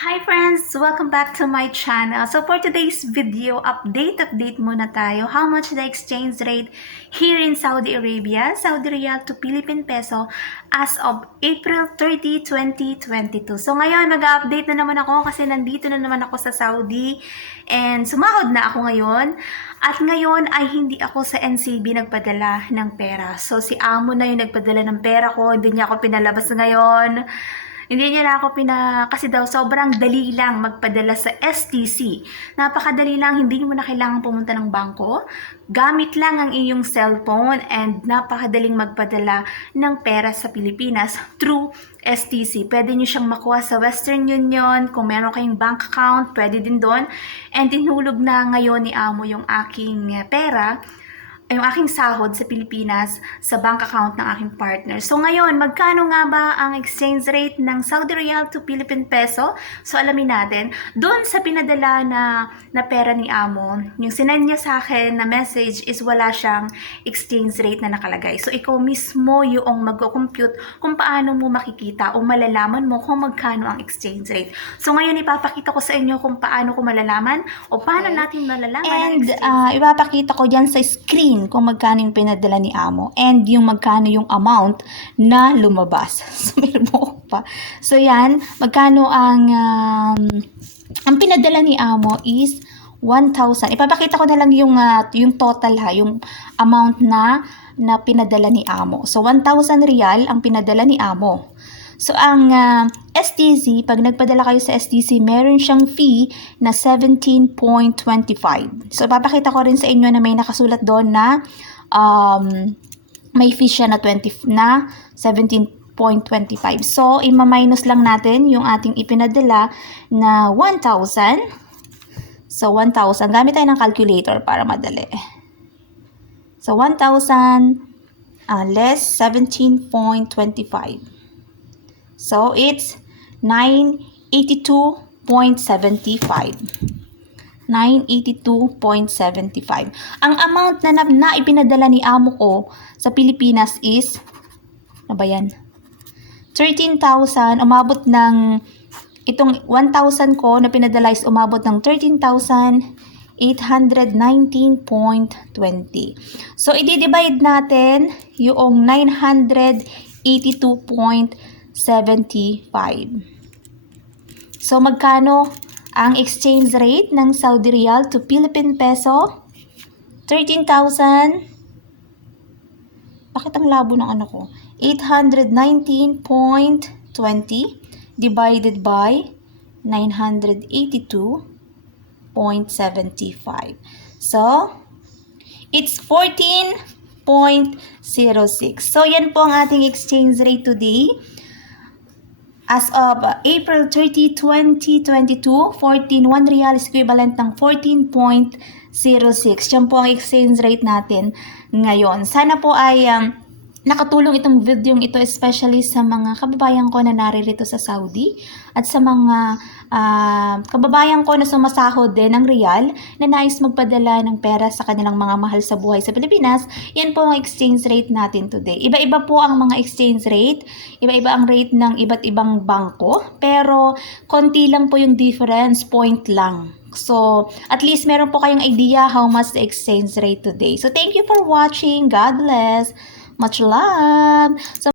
Hi friends! Welcome back to my channel. So for today's video, update muna tayo. How much the exchange rate here in Saudi Arabia, Saudi Riyal to Philippine Peso as of April 30, 2022. So ngayon, mag-update na naman ako kasi nandito na naman ako sa Saudi and sumahod na ako ngayon. At ngayon ay hindi ako sa NCB nagpadala ng pera. So si Amo na yung nagpadala ng pera ko, hindi niya ako pinalabas ngayon. Hindi niya na ako kasi daw sobrang dali lang magpadala sa STC. Napakadali lang, hindi mo na kailangan pumunta ng bangko. Gamit lang ang iyong cellphone and napakadaling magpadala ng pera sa Pilipinas through STC. Pwede nyo siyang makuha sa Western Union. Kung meron kayong bank account, pwede din doon. And tinulog na ngayon ni Amo yung aking pera, yung aking sahod sa Pilipinas sa bank account ng aking partner. So ngayon, magkano nga ba ang exchange rate ng Saudi Riyal to Philippine Peso? So alamin natin. Doon sa pinadala na pera ni Amo, yung sinend niya sa akin na message is wala siyang exchange rate na nakalagay. So ikaw mismo yung mag-compute kung paano mo makikita o malalaman mo kung magkano ang exchange rate. So ngayon, ipapakita ko sa inyo kung paano ko malalaman o paano natin malalaman ang exchange rate. Ipapakita ko dyan sa screen kung magkano yung pinadala ni Amo and yung magkano yung amount na lumabas. So, may buhok pa. So, yan. Magkano ang pinadala ni Amo is 1,000. Ipapakita ko na lang yung total yung amount na pinadala ni Amo. So, 1,000 riyal ang pinadala ni Amo. So, ang STC, pag nagpadala kayo sa STC, meron siyang fee na 17.25. So, papakita ko rin sa inyo na may nakasulat doon na may fee siya na 17.25. So, ima-minus lang natin yung ating ipinadala na 1,000. So, 1,000. Gamit tayo ng calculator para madali. So, 1,000 less 17.25. So, it's 982.75. 982.75. Ang amount na ipinadala ni Amo ko sa Pilipinas is, ano ba yan? 13,000. Umabot ng, itong 1,000 ko na pinadala is umabot ng 13,819.20. So, i-divide natin yung 982.75. So, magkano ang exchange rate ng Saudi Riyal to Philippine Peso? 13,000. Bakit ang labo ng ano ko? 819.20 divided by 982.75. So, it's 14.06. So, yan po ang ating exchange rate today. As of April 30, 2022, 1 real is equivalent ng 14.06. Yan po ang exchange rate natin ngayon. Sana po ay nakatulong itong video ito, especially sa mga kababayan ko na naririto sa Saudi at sa mga kababayan ko na sumasahod din ng Riyal na nais magpadala ng pera sa kanilang mga mahal sa buhay sa Pilipinas. Yan po ang exchange rate natin today. Iba-iba po ang mga exchange rate, iba-iba ang rate ng iba't ibang bangko, pero konti lang po yung difference, point lang. So, at least meron po kayong idea how much the exchange rate today. So, thank you for watching. God bless. Much love. So,